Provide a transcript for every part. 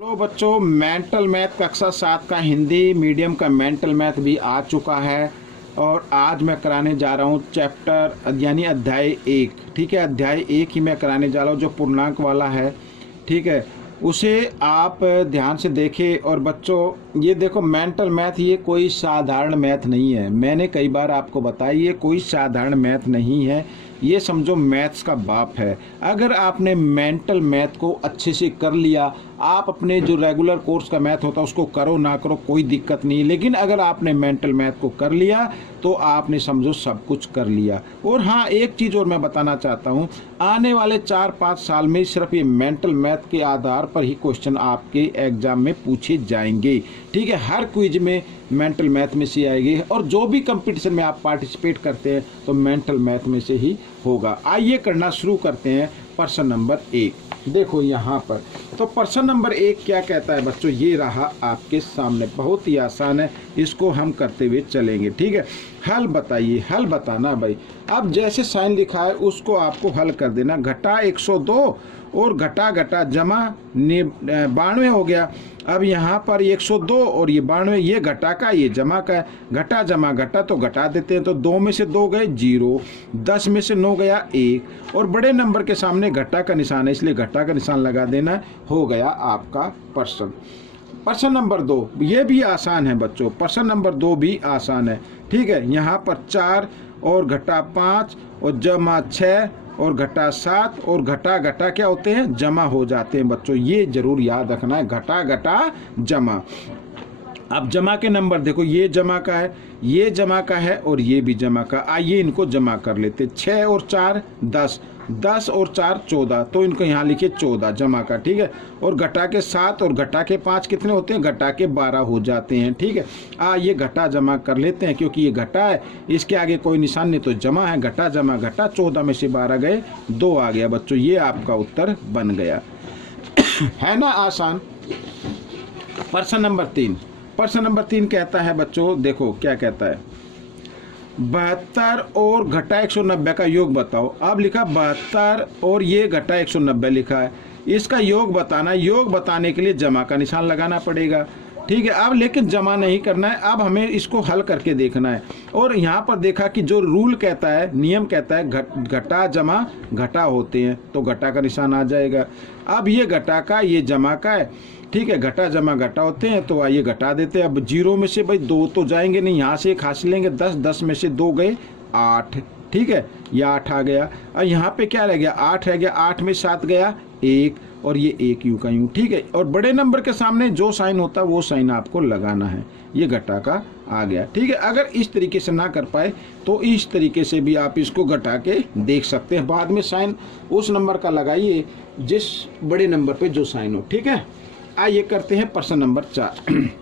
Hello बच्चों, mental math कक्षा 7 का हिंदी मीडियम का मेंटल मैथ भी आ चुका है। और आज मैं कराने जा रहा हूँ चैप्टर यानी अध्याय 1। ठीक है, अध्याय 1 ही मैं कराने जा रहा हूँ जो पूर्णांक वाला है। ठीक है, उसे आप ध्यान से देखें। और बच्चों ये देखो, मेंटल मैथ ये कोई साधारण मैथ नहीं है। मैंने कई बार आपको बताया ये कोई साधारण मैथ नहीं है। ये समझो मैथ्स का बाप है। अगर आपने मेंटल मैथ को अच्छे से कर लिया, आप अपने जो रेगुलर कोर्स का मैथ होता है उसको करो ना करो कोई दिक्कत नहीं, लेकिन अगर आपने मेंटल मैथ को कर लिया तो आपने समझो सब कुछ कर लिया। और हाँ, एक चीज़ और मैं बताना चाहता हूँ, आने वाले 4-5 साल में सिर्फ ये मेंटल मैथ के आधार पर ही क्वेश्चन आपके एग्जाम में पूछे जाएंगे। ठीक है, हर क्विज में मेंटल मैथ में से आएगी और जो भी कंपटीशन में आप पार्टिसिपेट करते हैं तो मेंटल मैथ में से ही होगा। आइए करना शुरू करते हैं प्रश्न नंबर 1। देखो यहाँ पर तो प्रश्न नंबर 1 क्या कहता है बच्चों, ये रहा आपके सामने, बहुत ही आसान है, इसको हम करते हुए चलेंगे। ठीक है, हल बताइए, हल बताना भाई। अब जैसे साइन लिखा है उसको आपको हल कर देना। घटा 102 और घटा घटा जमा 92 हो गया। अब यहाँ पर 102 और ये 92, ये घटा का ये जमा का है। घटा जमा घटा तो घटा देते हैं, तो 2 में से 2 गए 0, 10 में से 9 गया 1 और बड़े नंबर के सामने घटा का निशान है इसलिए घटा का निशान लगा देना। हो गया आपका प्रश्न। प्रश्न नंबर 2 ये भी आसान है बच्चों, प्रश्न नंबर 2 भी आसान है। ठीक है, यहाँ पर 4 और घटा 5 और जमा 6 और घटा 7 और घटा घटा क्या होते हैं, जमा हो जाते हैं बच्चों। ये जरूर याद रखना है, घटा घटा जमा। अब जमा के नंबर देखो, ये जमा का है, ये जमा का है और ये भी जमा का। आइए इनको जमा कर लेते। 6 और 4 10, 10 और 4 14, तो इनको यहाँ लिखिए 14 जमा का। ठीक है, और घटा के 7 और घटा के 5 कितने होते हैं, घटा के 12 हो जाते हैं। ठीक है, ये घटा जमा कर लेते हैं क्योंकि ये घटा है, इसके आगे कोई निशान नहीं तो जमा है। घटा जमा घटा, 14 में से 12 गए 2 आ गया बच्चों। ये आपका उत्तर बन गया है ना, आसान। प्रश्न नंबर 3, प्रश्न नंबर 3 कहता है बच्चों, देखो क्या कहता है, 72 और घटा 190 का योग बताओ। अब लिखा 72 और ये घटा 190 लिखा है, इसका योग बताना। योग बताने के लिए जमा का निशान लगाना पड़ेगा। ठीक है, अब लेकिन जमा नहीं करना है, अब हमें इसको हल करके देखना है। और यहाँ पर देखा कि जो रूल कहता है, नियम कहता है घटा जमा घटा होते हैं, तो घटा का निशान आ जाएगा। अब ये घटा का ये जमा का है। ठीक है, घटा जमा घटा होते हैं, तो आइए घटा देते हैं। अब 0 में से भाई 2 तो जाएंगे नहीं, यहाँ से 1 हासिल लेंगे, 10, 10 में से 2 गए 8। ठीक है, ये 8 आ गया। और यहाँ पे क्या रह गया, 8 रह गया, 8 में 7 गया 1 और ये 1 यूं का यूं। ठीक है, और बड़े नंबर के सामने जो साइन होता है वो साइन आपको लगाना है। ये घटा का आ गया। ठीक है, अगर इस तरीके से ना कर पाए तो इस तरीके से भी आप इसको घटा के देख सकते हैं। बाद में साइन उस नंबर का लगाइए जिस बड़े नंबर पे जो साइन हो। ठीक है, आइए करते हैं प्रश्न नंबर 4।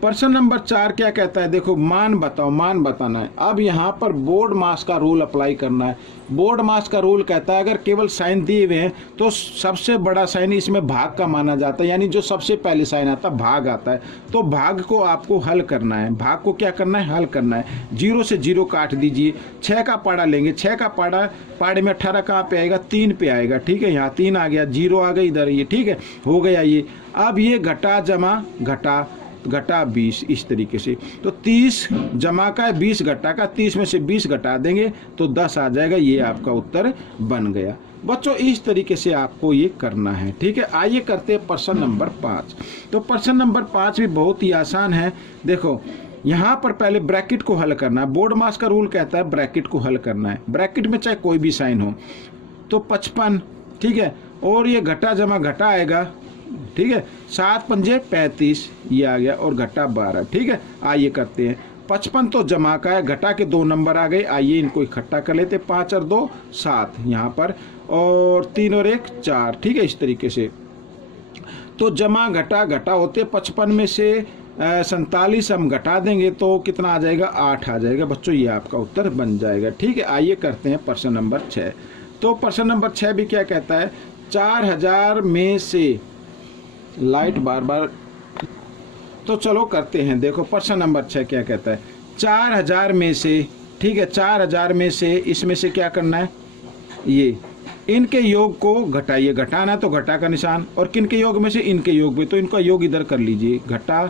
प्रश्न नंबर 4 क्या कहता है, देखो मान बताओ, मान बताना है। अब यहाँ पर बोर्ड मास का रूल अप्लाई करना है। बोर्ड मास का रूल कहता है अगर केवल साइन दिए हुए हैं तो सबसे बड़ा साइन इसमें भाग का माना जाता है, यानी जो सबसे पहले साइन आता है भाग आता है। तो भाग को आपको हल करना है। भाग को क्या करना है, हल करना है। 0 से 0 काट दीजिए। 6 का पाड़ा लेंगे, 6 का पाड़े में 18 कहाँ पे आएगा, 3 पे आएगा। ठीक है, यहाँ 3 आ गया, 0 आ गई इधर, ये ठीक है हो गया ये। अब ये घटा जमा घटा घटा 20 इस तरीके से, तो 30 जमा का है 20 घटा का, 30 में से 20 घटा देंगे तो 10 आ जाएगा। ये आपका उत्तर बन गया बच्चों। इस तरीके से आपको ये करना है। ठीक है, आइए करते हैं प्रश्न नंबर 5। तो प्रश्न नंबर 5 भी बहुत ही आसान है। देखो यहाँ पर पहले ब्रैकेट को हल करना है। बोर्ड मास का रूल कहता है ब्रैकेट को हल करना है। ब्रैकेट में चाहे कोई भी साइन हो, तो 55। ठीक है, और ये घटा जमा घटा आएगा। ठीक है, 7 पंजे 35 ये आ गया और घटा 12। ठीक है, आइए करते हैं। 55 तो जमा का है, घटा के 2 नंबर आ गए, आइए इनको इकट्ठा कर लेते। 5 और 2 7 यहाँ पर, और 3 और 1 4। ठीक है, इस तरीके से तो जमा घटा घटा होते। 55 में से 47 हम घटा देंगे तो कितना आ जाएगा, 8 आ जाएगा बच्चों। ये आपका उत्तर बन जाएगा। ठीक है, आइए करते हैं प्रश्न नंबर 6। तो प्रश्न नंबर 6 भी क्या कहता है, 4000 में से लाइट बार बार, तो चलो करते हैं। देखो प्रश्न नंबर 6 क्या कहता है, 4000 में से, ठीक है 4000 में से इसमें से क्या करना है, ये इनके योग को घटाइए, घटाना तो घटा का निशान, और किन के योग में से, इनके योग में, तो इनका योग इधर कर लीजिए, घटा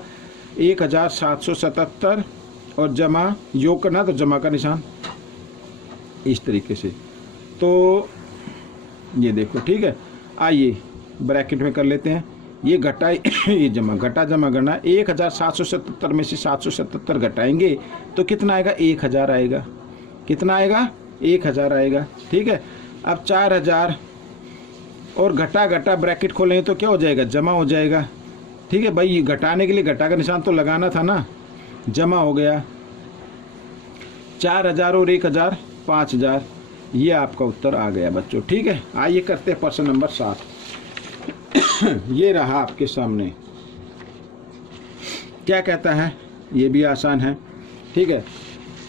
1777 और जमा योग करना तो जमा का निशान इस तरीके से। तो ये देखो, ठीक है। आइए ब्रैकेट में कर लेते हैं, ये घटा ये जमा, घटा जमा करना, 1777 में से 777 घटाएंगे तो कितना आएगा, 1000 आएगा। कितना आएगा, 1000 आएगा, ठीक है। अब 4000 और घटा घटा ब्रैकेट खोलेंगे तो क्या हो जाएगा, जमा हो जाएगा, ठीक है भाई। घटाने के लिए घटा का निशान तो लगाना था ना, जमा हो गया। 4000 और 1000 5000, ये आपका उत्तर आ गया बच्चों, ठीक है। आइए करते हैं प्रश्न नंबर 7। ये रहा आपके सामने, क्या कहता है, ये भी आसान है, ठीक है।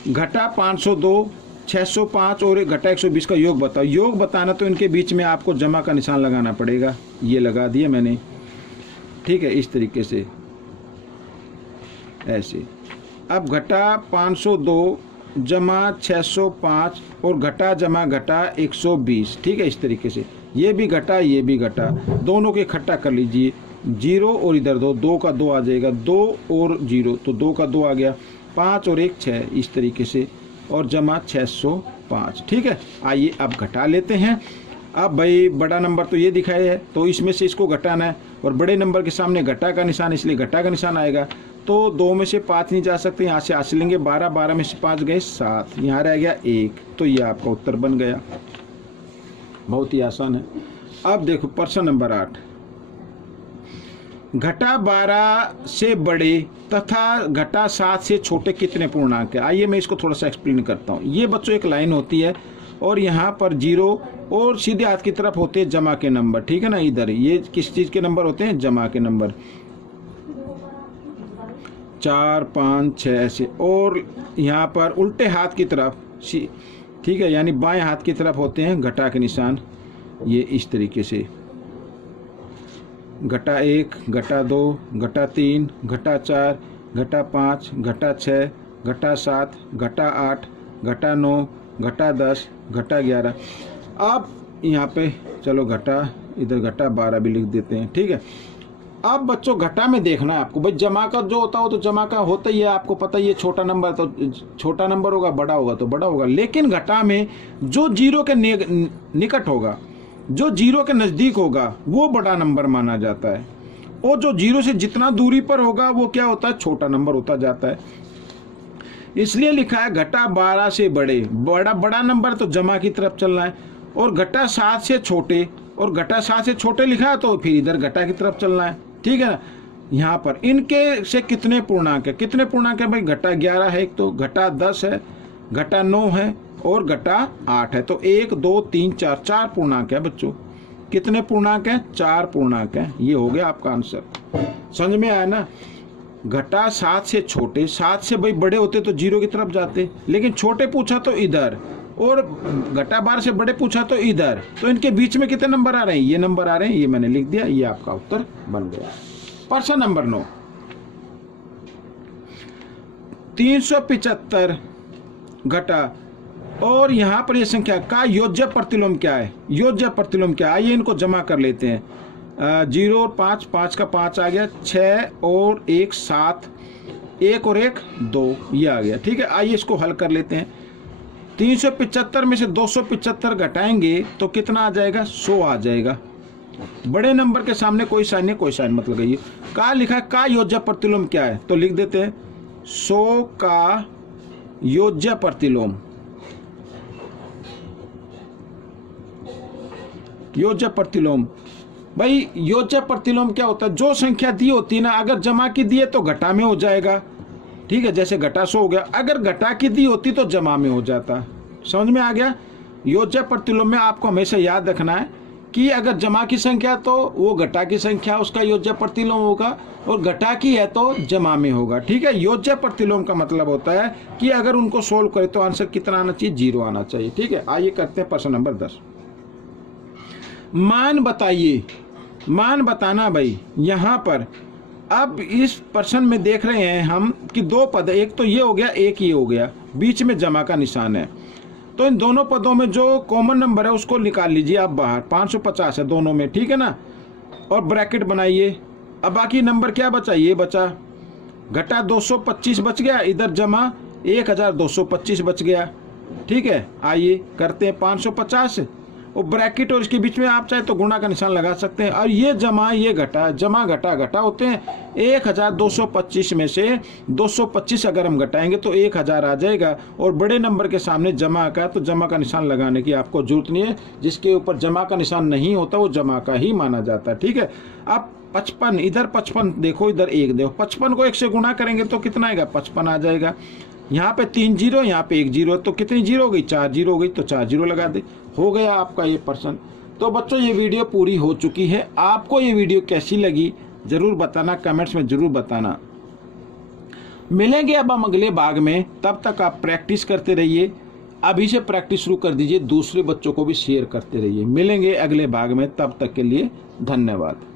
घटा 502, 605 और घटा 120 का योग बताओ। योग बताना तो इनके बीच में आपको जमा का निशान लगाना पड़ेगा, ये लगा दिया मैंने, ठीक है, इस तरीके से ऐसे। अब घटा 502 जमा 605 और घटा जमा घटा 120, ठीक है, इस तरीके से। ये भी घटा, ये भी घटा, दोनों के इकट्ठा कर लीजिए, 0 और इधर 2, 2 का 2 आ जाएगा, 2 और 0 तो 2 का 2 आ गया, 5 और 1 6, इस तरीके से, और जमा 605, ठीक है। आइए अब घटा लेते हैं। अब भाई बड़ा नंबर तो ये दिखाया है, तो इसमें से इसको घटाना है, और बड़े नंबर के सामने घटा का निशान, इसलिए घटा का निशान आएगा। तो 2 में से 5 नहीं जा सकते, यहाँ से आंसर लेंगे 12, 12 में से 5 गए 7, यहाँ रह गया 1, तो ये आपका उत्तर बन गया। बहुत ही आसान है। अब देखो प्रश्न नंबर 8, घटा 12 से बड़े तथा घटा 7 से छोटे कितने पूर्णांक है। आइए मैं इसको थोड़ा सा एक्सप्लेन करता हूँ। ये बच्चों एक लाइन होती है और यहाँ पर 0 और सीधे हाथ की तरफ होते हैं जमा के नंबर, ठीक है ना। इधर ये किस चीज के नंबर होते हैं, जमा के नंबर, 4 5 6 ऐसे, और यहाँ पर उल्टे हाथ की तरफ, ठीक है, यानी बाएं हाथ की तरफ होते हैं घटा के निशान, ये इस तरीके से, घटा 1, घटा 2, घटा 3, घटा 4, घटा 5, घटा 6, घटा 7, घटा 8, घटा 9, घटा 10, घटा 11। अब यहाँ पे चलो घटा, इधर घटा 12 भी लिख देते हैं, ठीक है। अब बच्चों घटा में देखना है आपको, भाई जमा का जो होता हो तो जमा का होता ही है, आपको पता ही है, छोटा नंबर तो छोटा नंबर होगा, बड़ा होगा तो बड़ा होगा। लेकिन घटा में जो 0 के निकट होगा, जो 0 के नज़दीक होगा, वो बड़ा नंबर माना जाता है, और जो 0 से जितना दूरी पर होगा वो क्या होता है, छोटा नंबर होता जाता है। इसलिए लिखा है घटा 12 से बड़े, बड़ा नंबर तो जमा की तरफ चलना है, और घटा 7 से छोटे, और घटा 7 से छोटे लिखा है तो फिर इधर घटा की तरफ चलना है, ठीक है ना। यहाँ पर इनके से कितने पूर्णांक है, कितने पूर्णांक है भाई, घटा 11 है एक, तो घटा 10 है, घटा 9 है, और घटा 8 है, तो 1 2 3 4, 4 पूर्णांक है बच्चों। कितने पूर्णांक है, 4 पूर्णांक है। ये हो गया आपका आंसर, समझ में आया ना। घटा 7 से छोटे, 7 से भाई बड़े होते तो 0 की तरफ जाते, लेकिन छोटे पूछा तो इधर, और घटा 12 से बड़े पूछा तो इधर, तो इनके बीच में कितने नंबर आ रहे हैं, ये नंबर आ रहे हैं, ये मैंने लिख दिया, ये आपका उत्तर बन गया। प्रश्न नंबर 9, 375 घटा, और यहाँ पर ये संख्या का योज्य प्रतिलोम क्या है, योज्य प्रतिलोम क्या है, आइए इनको जमा कर लेते हैं। 0 और 5, 5 का 5 आ गया, 6 और 1 7, 1 और 1 2, ये आ गया, ठीक है। आइए इसको हल कर लेते हैं। 375 में से 275 घटाएंगे तो कितना आ जाएगा, 100 आ जाएगा। बड़े नंबर के सामने कोई साइन नहीं, कोई साइन मत लगाइए। का लिखा है, का योज्य प्रतिलोम क्या है, तो लिख देते हैं 100 का योज्य प्रतिलोम। योज्य प्रतिलोम, भाई योज्य प्रतिलोम क्या होता है, जो संख्या दी होती है ना, अगर जमा की दी है तो घटा में हो जाएगा, ठीक है। जैसे घटा 100 हो गया, अगर घटा की दी होती तो जमा में हो जाता। समझ में आ गया। योज्य प्रतिलोम में आपको हमेशा याद रखना है कि अगर जमा की संख्या तो वो घटा की संख्या उसका योज्य प्रतिलोम होगा, और घटा की है तो जमा में होगा, ठीक है। योज्य प्रतिलोम का मतलब होता है कि अगर उनको सोल्व करें तो आंसर कितना आना चाहिए, 0 आना चाहिए, ठीक है। आइए करते हैं प्रश्न नंबर 10, मान बताइए। मान बताना भाई, यहाँ पर अब इस प्रश्न में देख रहे हैं हम कि 2 पद, एक तो ये हो गया, एक ये हो गया, बीच में जमा का निशान है। तो इन दोनों पदों में जो कॉमन नंबर है उसको निकाल लीजिए आप बाहर, 550 है दोनों में, ठीक है ना, और ब्रैकेट बनाइए। अब बाकी नंबर क्या बचा, ये बचा, घटा 225 बच गया, इधर जमा 1225 बच गया, ठीक है। आइए करते हैं 550 और ब्रैकेट और इसके बीच में आप चाहे तो गुणा का निशान लगा सकते हैं, और ये जमा ये घटा, जमा घटा घटा होते हैं। 1225 में से 225 अगर हम घटाएंगे तो 1000 आ जाएगा, और बड़े नंबर के सामने जमा का, तो जमा का निशान लगाने की आपको जरूरत नहीं है। जिसके ऊपर जमा का निशान नहीं होता वो जमा का ही माना जाता है, ठीक है। अब 55, इधर 55 देखो, इधर 1 देखो, 55 को 1 से गुणा करेंगे तो कितना आएगा, 55 आ जाएगा। यहाँ पे 3 जीरो, यहाँ पे 1 जीरो, तो कितनी जीरो हो गई, 4 जीरो हो गई, तो 4 जीरो लगा दे, हो गया आपका ये प्रश्न। तो बच्चों ये वीडियो पूरी हो चुकी है। आपको ये वीडियो कैसी लगी जरूर बताना, कमेंट्स में जरूर बताना। मिलेंगे अब हम अगले भाग में, तब तक आप प्रैक्टिस करते रहिए, अभी से प्रैक्टिस शुरू कर दीजिए, दूसरे बच्चों को भी शेयर करते रहिए। मिलेंगे अगले भाग में, तब तक के लिए धन्यवाद।